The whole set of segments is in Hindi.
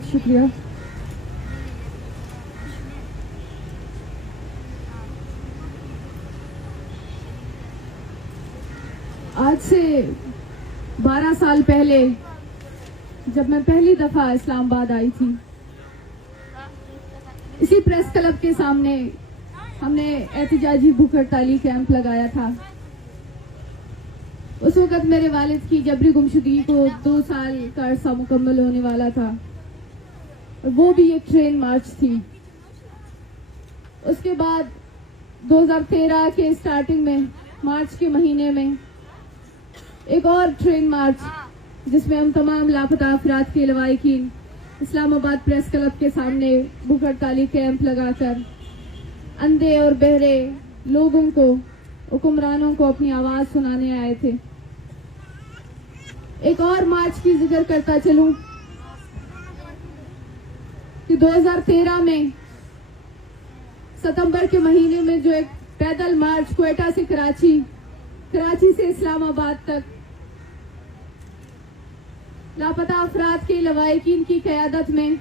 बहुत शुक्रिया। आज से 12 साल पहले जब मैं पहली दफा इस्लामाबाद आई थी, इसी प्रेस क्लब के सामने हमने एहतिजाजी भूख हड़ताली कैंप लगाया था। उस वक्त मेरे वालिद की जबरी गुमशुदगी को 2 साल का अरसा मुकम्मल होने वाला था और वो भी एक ट्रेन मार्च थी। उसके बाद 2013 के स्टार्टिंग में मार्च के महीने में एक और ट्रेन मार्च, जिसमें हम तमाम लापता अफराद के लवाहिकीन इस्लामाबाद प्रेस क्लब के सामने भूख हड़ताली कैंप लगाकर अंधे और बहरे लोगों को, हुक्मरानों को अपनी आवाज सुनाने आए थे। एक और मार्च की जिक्र करता चलूं कि 2013 में सितंबर के महीने में जो एक पैदल मार्च क्वेटा से कराची से इस्लामाबाद तक लापता अफराद के लवाहिकीन की क़यादत में,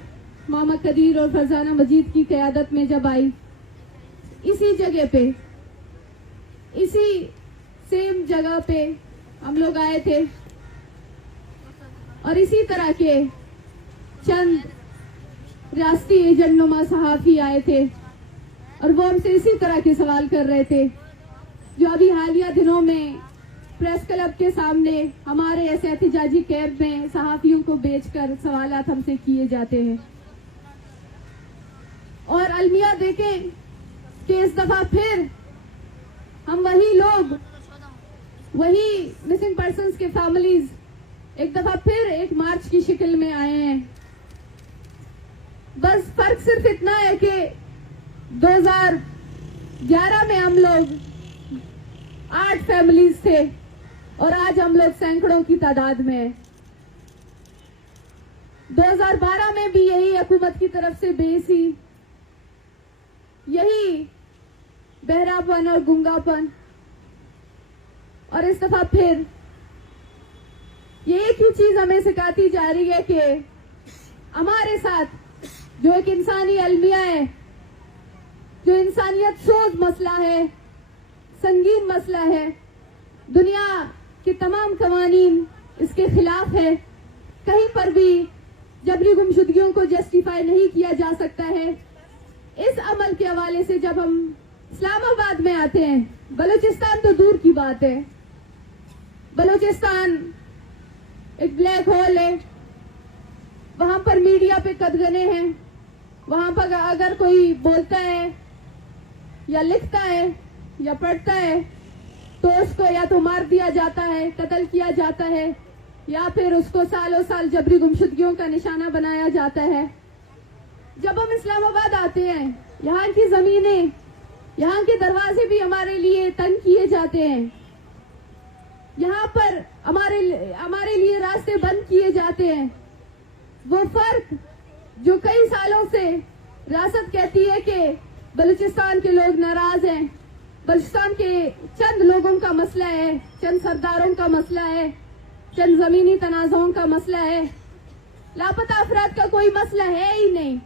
मोहम्मद कदीर और फरजाना मजीद की क़यादत में जब आई, इसी जगह पे, इसी सेम जगह पे हम लोग आए थे और इसी तरह के चंद रियासती एजेंट नुमा सहाफी आए थे और वो हमसे इसी तरह के सवाल कर रहे थे जो अभी हालिया दिनों में प्रेस क्लब के सामने हमारे ऐसे एहतिजाजी कैंप में सहाफियों को बेचकर सवालात हमसे किए जाते हैं। और अलमिया देखें कि इस दफा फिर हम वही लोग, वही मिसिंग पर्सन्स के फैमिलीज एक दफा फिर एक मार्च की शक्ल में आए हैं। बस फर्क सिर्फ इतना है कि 2011 में हम लोग 8 फैमिलीज थे और आज हम लोग सैकड़ों की तादाद में हैं। 2012 में भी यही हुकूमत की तरफ से बेसी, यही बहरापन और गुंगापन, और इस दफा फिर ये एक ही चीज हमें सिखाती जा रही है कि हमारे साथ जो एक इंसानी अलमिया है, जो इंसानियत सोच मसला है, संगीन मसला है, दुनिया के तमाम कवानीन इसके खिलाफ है। कहीं पर भी जबरी गुमशुदगियों को जस्टिफाई नहीं किया जा सकता है। इस अमल के हवाले से जब हम इस्लामाबाद में आते हैं, बलूचिस्तान तो दूर की बात है, बलूचिस्तान एक ब्लैक होल है, वहां पर मीडिया पे कदगने हैं, वहां पर अगर कोई बोलता है या लिखता है या पढ़ता है तो उसको या तो मार दिया जाता है, कत्ल किया जाता है, या फिर उसको सालों साल जबरी गुमशुदगियों का निशाना बनाया जाता है। जब हम इस्लामाबाद आते हैं, यहाँ की जमीनें, यहाँ के दरवाजे भी हमारे लिए तंग किए जाते हैं, यहाँ पर हमारे लिए रास्ते बंद किए जाते हैं। वो फर्क जो कई सालों से रियासत कहती है कि बलूचिस्तान के लोग नाराज हैं, बलूचिस्तान के चंद लोगों का मसला है, चंद सरदारों का मसला है, चंद जमीनी तनाज़ों का मसला है, लापता अफराद का कोई मसला है ही नहीं।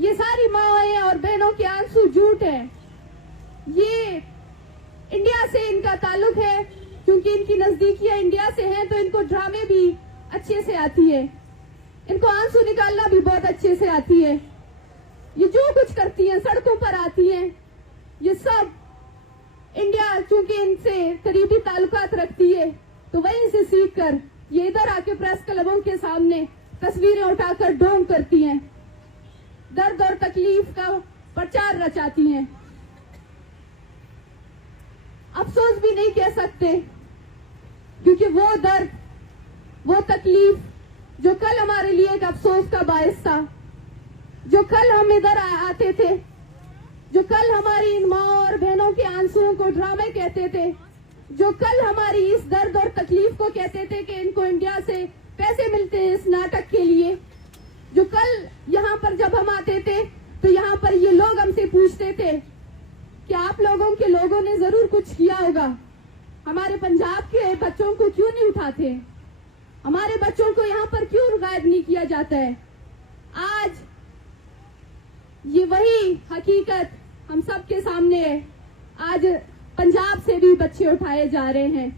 ये सारी माओं और बहनों के आंसू झूठ है। ये इंडिया से इनका ताल्लुक है, क्योंकि इनकी नजदीकियां इंडिया से हैं, तो इनको ड्रामे भी अच्छे से आती है, इनको आंसू निकालना भी बहुत अच्छे से आती है। ये जो कुछ करती हैं, सड़कों पर आती हैं, ये सब इंडिया चूंकि इनसे करीबी ताल्लुकात रखती है, तो वहीं से सीख कर ये इधर आके प्रेस क्लबों के सामने तस्वीरें उठाकर ढोंग करती हैं, दर्द और तकलीफ का प्रचार रचाती हैं। अफसोस भी नहीं कह सकते, क्योंकि वो दर्द, वो तकलीफ जो कल हमारे लिए एक अफसोस का बायस था, जो कल हम इधर आते थे, जो कल हमारी इन माओं और बहनों के आंसुओं को ड्रामे कहते थे, जो कल हमारी इस दर्द और तकलीफ को कहते थे कि इनको इंडिया से पैसे मिलते हैं इस नाटक के लिए, जो कल यहाँ पर जब हम आते थे तो यहाँ पर ये लोग हमसे पूछते थे कि आप लोगों के लोगों ने जरूर कुछ किया होगा, हमारे पंजाब के बच्चों को क्यों नहीं उठाते, हमारे बच्चों को यहाँ पर क्यों गायब नहीं किया जाता है, आज ये वही हकीकत हम सबके सामने है। आज पंजाब से भी बच्चे उठाए जा रहे हैं।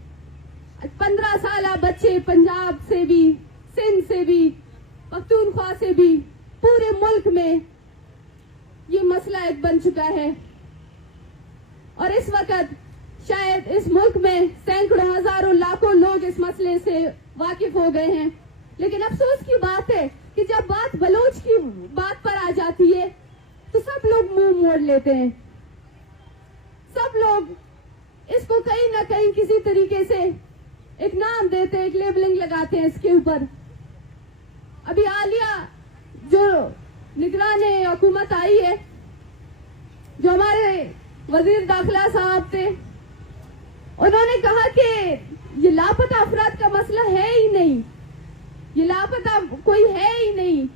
15 साल बच्चे पंजाब से भी, सिंध से भी, पख्तूनख्वा से भी, पूरे मुल्क में ये मसला एक बन चुका है। और इस वक्त शायद इस मुल्क में सैकड़ों, हजारों, लाखों लोग इस मसले से वाकिफ हो गए हैं। लेकिन अफसोस की बात है कि जब बात बलोच की बात पर आ जाती है तो सब लोग मुंह मोड़ लेते हैं। सब लोग इसको कहीं ना कहीं किसी तरीके से एक नाम देते हैं, एक लेबलिंग लगाते हैं इसके ऊपर। अभी हालिया जो निगराने हुकूमत आई है, जो हमारे वजीर दाखिला साहब थे, उन्होंने कहा कि ये लापता अफराद का मसला है ही नहीं, ये लापता कोई है ही नहीं,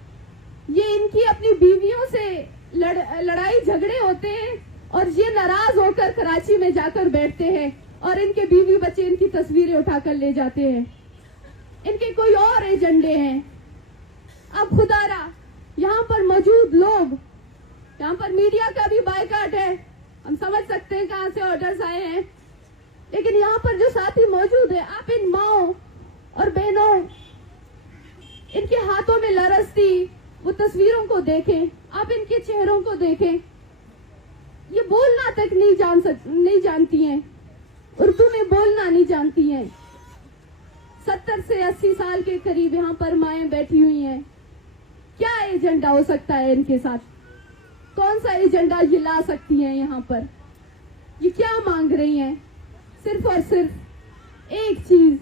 ये इनकी अपनी बीवियों से लड़ाई झगड़े होते हैं और ये नाराज होकर कराची में जाकर बैठते हैं और इनके बीवी बच्चे इनकी तस्वीरें उठाकर ले जाते हैं। इनके कोई और एजेंडे हैं। अब खुदारा यहाँ पर मौजूद लोग, यहाँ पर मीडिया का भी बायकाट है, हम समझ सकते हैं कहाँ से ऑर्डर्स आए हैं, लेकिन यहाँ पर जो साथी मौजूद है, आप इन माओ और बहनों, इनके हाथों में लरसती वो तस्वीरों को देखें, आप इनके चेहरों को देखें। ये बोलना तक नहीं जानती हैं, उर्दू में बोलना नहीं जानती हैं। 70 से 80 साल के करीब यहाँ पर माएं बैठी हुई हैं। क्या एजेंडा हो सकता है इनके साथ? कौन सा एजेंडा ये ला सकती हैं यहाँ पर? ये क्या मांग रही हैं? सिर्फ और सिर्फ एक चीज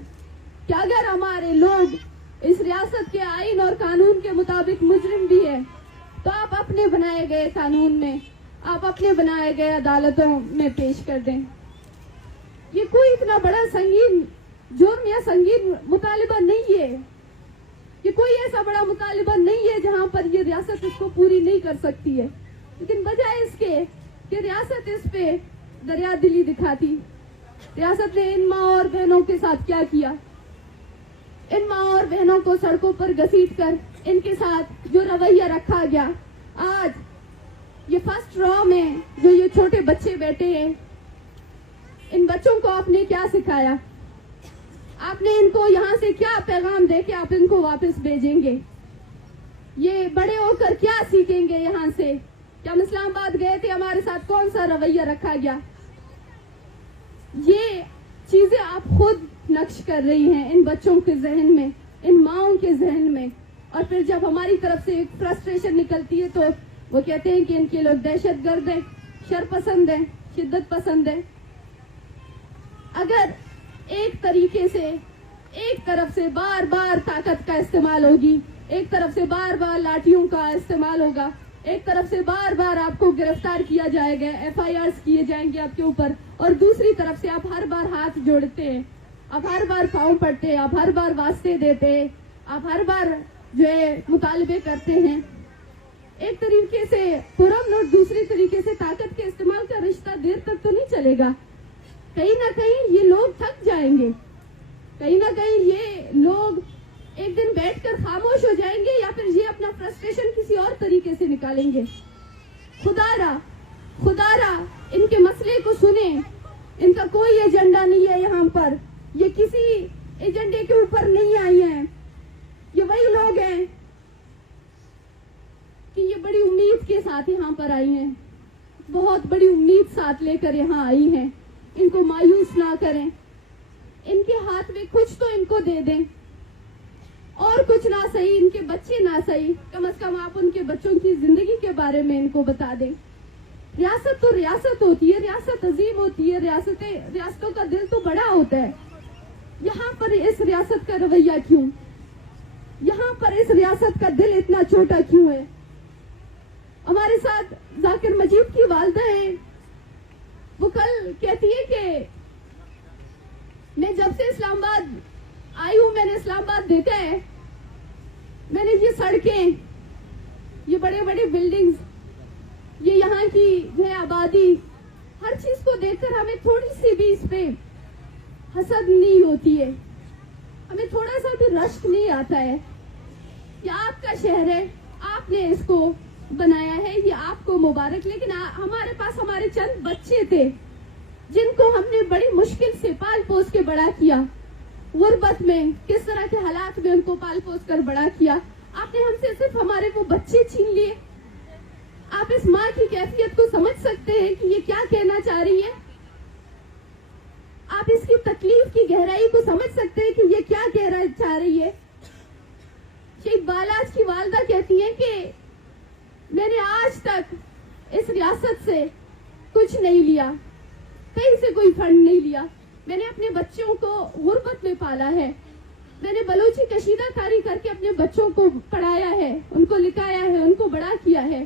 कि अगर हमारे लोग इस रियासत के आईन और कानून के मुताबिक मुजरिम भी है तो आप अपने बनाए गए कानून में, आप अपने बनाए गए अदालतों में पेश कर दें। ये कोई इतना बड़ा संगीन जुर्म या संगीन मुतालिबा नहीं है। ये कोई ऐसा बड़ा मुतालिबा नहीं है जहां पर ये रियासत इसको पूरी नहीं कर सकती है। लेकिन बजाय इसके कि रियासत इस पे दरिया दिली दिखाती, रियासत ने इन माँ और बहनों के साथ क्या किया? इन माँ और बहनों को सड़कों पर घसीट कर इनके साथ जो रवैया रखा गया, आज ये फर्स्ट रॉ में जो ये छोटे बच्चे बैठे हैं, इन बच्चों को आपने क्या सिखाया? आपने इनको यहाँ से क्या पैगाम दे के आप इनको वापस भेजेंगे? ये बड़े होकर क्या सीखेंगे यहाँ से? क्या हम इस्लामाबाद गए थे, हमारे साथ कौन सा रवैया रखा गया? ये चीजें आप खुद नक्श कर रही हैं इन बच्चों के जहन में, इन माओं के जहन में। और फिर जब हमारी तरफ से एक फ्रस्ट्रेशन निकलती है तो वो कहते हैं कि इनके लोग दहशतगर्द हैं, शर पसंद हैं, शिद्दत पसंद है। अगर एक तरीके से, एक तरफ से बार बार ताकत का इस्तेमाल होगी, एक तरफ से बार बार लाठियों का इस्तेमाल होगा, एक तरफ से बार बार आपको गिरफ्तार किया जाएगा, FIRs किए जाएंगे आपके ऊपर, और दूसरी तरफ से आप हर बार हाथ जोड़ते हैं, आप हर बार पाँव पड़ते हैं, आप हर बार वास्ते देते हैं, आप हर बार जो है मुतालिबे करते हैं। एक तरीके से पुरअमन और दूसरी तरीके से ताकत के इस्तेमाल का रिश्ता देर तक तो नहीं चलेगा। कहीं ना कहीं ये लोग थक जाएंगे, कहीं ना कहीं ये लोग एक दिन बैठकर खामोश हो जाएंगे या फिर ये अपना फ्रस्ट्रेशन किसी और तरीके से निकालेंगे। खुदारा इनके मसले को सुने। इनका कोई एजेंडा नहीं है यहाँ पर, ये किसी एजेंडे के ऊपर नहीं आई हैं। ये वही लोग हैं कि ये बड़ी उम्मीद के साथ यहाँ पर आई हैं, बहुत बड़ी उम्मीद साथ लेकर यहाँ आई हैं। इनको मायूस ना करें, इनके हाथ में कुछ तो इनको दे दें, और कुछ ना सही, इनके बच्चे ना सही, कम से कम आप उनके बच्चों की जिंदगी के बारे में इनको बता दें। रियासत तो रियासत होती है, रियासत अजीम होती है, रियासतों का दिल तो बड़ा होता है। यहाँ पर इस रियासत का रवैया क्यों? यहाँ पर इस रियासत का दिल इतना छोटा क्यों है? हमारे साथ जाकिर मजीद की वालदा है, वो कल कहती है कि मैं जब से इस्लामाबाद आई हूँ, मैंने इस्लामाबाद देखा है, मैंने ये सड़कें, ये बड़े बड़े बिल्डिंग्स, ये यहाँ की जो है आबादी, हर चीज को देखकर हमें थोड़ी सी भी इस पे हसद नहीं होती है, हमें थोड़ा सा भी रश्क नहीं आता है। ये आपका शहर है, आप आपने इसको बनाया है, ये आपको मुबारक। लेकिन हमारे पास हमारे चंद बच्चे थे जिनको हमने बड़ी मुश्किल से पाल पोस के बड़ा किया, गुर्बत में किस तरह के हालात में उनको पाल पोस कर बड़ा किया। आपने हमसे सिर्फ हमारे वो बच्चे छीन लिए। आप इस माँ की कैफियत को समझ सकते हैं कि ये क्या कहना चाह रही है? आप इसकी तकलीफ की गहराई को समझ सकते हैं कि ये क्या कहना चाह रही है? शेख बालाज की वालदा कहती है कि मैंने आज तक इस रियासत से कुछ नहीं लिया, कहीं से कोई फंड नहीं लिया। मैंने अपने बच्चों को गुर्बत में पाला है। मैंने बलोची कशीदाकारी करके अपने बच्चों को पढ़ाया है, उनको लिखाया है, उनको बड़ा किया है।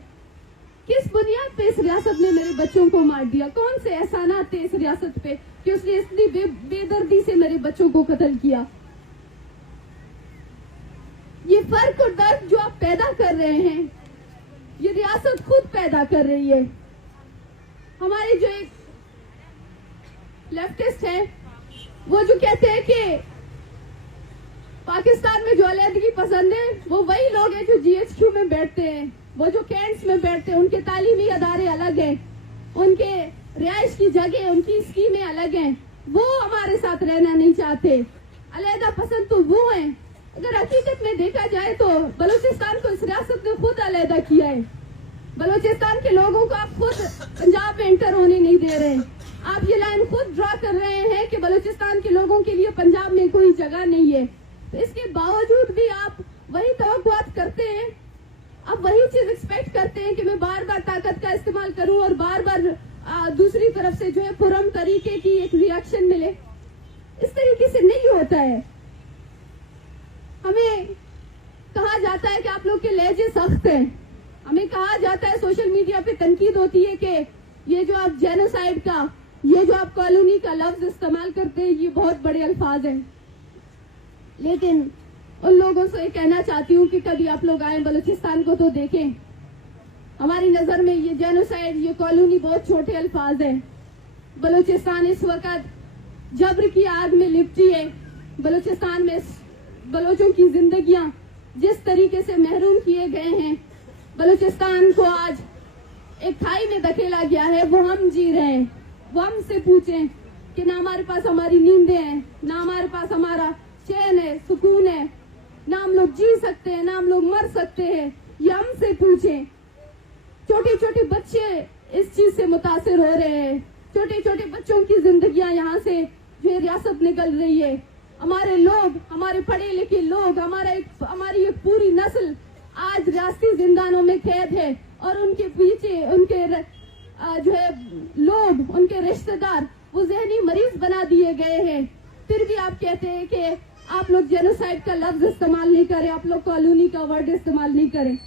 किस बुनियाद पे इस रियासत ने मेरे बच्चों को मार दिया? कौन से एहसानात थे इस रियासत पे कि उसने इतनी बेदर्दी से मेरे बच्चों को कत्ल किया? ये फर्क और दर्द जो आप पैदा कर रहे हैं, ये रियासत खुद पैदा कर रही है। हमारे जो एक लेफ्टिस्ट है, वो जो कहते हैं कि पाकिस्तान में जो अलहदगी पसंद है वो वही लोग हैं जो जीएचक्यू में बैठते हैं, वो जो कैंट्स में बैठते हैं। उनके तालीमी अदारे अलग हैं, उनके रिहाइश की जगह, उनकी स्कीमें अलग हैं। वो हमारे साथ रहना नहीं चाहते। अलहदा पसंद तो वो हैं। अगर हकीकत में देखा जाए तो बलूचिस्तान को इस रियासत ने खुद अलहदा किया है। बलूचिस्तान के लोगों को आप खुद पंजाब में एंटर होने नहीं दे रहे। आप ये लाइन खुद ड्रॉ कर रहे हैं कि बलूचिस्तान के लोगों के लिए पंजाब में कोई जगह नहीं है। तो इसके बावजूद भी आप वही तवक्कुआत करते हैं, आप वही चीज एक्सपेक्ट करते हैं कि मैं बार बार ताकत का इस्तेमाल करूं और बार बार दूसरी तरफ से जो है पुरम तरीके की एक रिएक्शन मिले। इस तरीके से नहीं होता है। हमें कहा जाता है कि आप लोग के लहजे सख्त हैं। हमें कहा जाता है, सोशल मीडिया पे तनकीद होती है कि ये जो आप जेनोसाइड का, ये जो आप कॉलोनी का लफ्ज इस्तेमाल करते हैं, ये बहुत बड़े अल्फाज हैं। लेकिन उन लोगों से कहना चाहती हूँ कि कभी आप लोग आए बलूचिस्तान को तो देखें। हमारी नजर में ये जेनोसाइड, ये कॉलोनी बहुत छोटे अल्फाज हैं। बलूचिस्तान इस वक्त जब्र की आग में लिपटी है। बलूचिस्तान में बलोचों की जिंदगियां जिस तरीके से महरूम किए गए हैं, बलूचिस्तान को आज एक खाई में धकेला गया है। वो हम जी रहे हैं। वो हमसे पूछें कि ना हमारे पास हमारी नींदें हैं, ना हमारे पास हमारा चैन है, सुकून है, ना हम लोग जी सकते हैं, ना हम लोग मर सकते हैं। ये हमसे पूछें। छोटे छोटे बच्चे इस चीज से मुतासिर हो रहे हैं। छोटे छोटे बच्चों की जिंदगियां यहाँ से जो रियासत निकल रही है। हमारे लोग, हमारे पढ़े लिखे लोग, हमारी एक पूरी नस्ल आज रियासती जिंदानों में कैद है और उनके पीछे उनके जो है लोग, उनके रिश्तेदार वो जहनी मरीज बना दिए गए हैं। फिर भी आप कहते हैं कि आप लोग जेनोसाइड का लफ्ज इस्तेमाल नहीं करें, आप लोग कॉलोनी का वर्ड इस्तेमाल नहीं करें।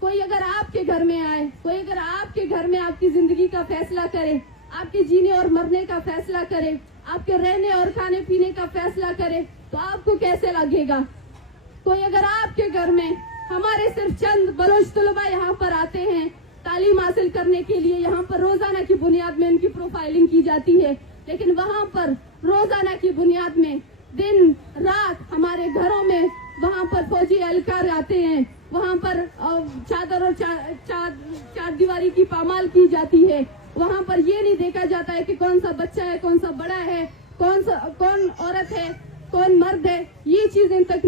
कोई अगर आपके घर में आए, कोई अगर आपके घर में आपकी जिंदगी का फैसला करे, आपके जीने और मरने का फैसला करे, आपके रहने और खाने पीने का फैसला करे, तो आपको कैसे लगेगा? कोई अगर आपके घर में, हमारे सिर्फ चंद बलोच तलबा यहाँ पर आते हैं तालीम हासिल करने के लिए, यहाँ पर रोजाना की बुनियाद में उनकी प्रोफाइलिंग की जाती है, लेकिन वहाँ पर रोजाना की बुनियाद में दिन रात हमारे घरों में वहाँ पर फौजी एहलकार आते हैं, वहाँ पर चादर और चार दीवारी की पामाल की जाती है। वहाँ पर ये नहीं देखा जाता है कि कौन सा बच्चा है, कौन सा बड़ा है, कौन औरत है, कौन मर्द है। ये चीजें तक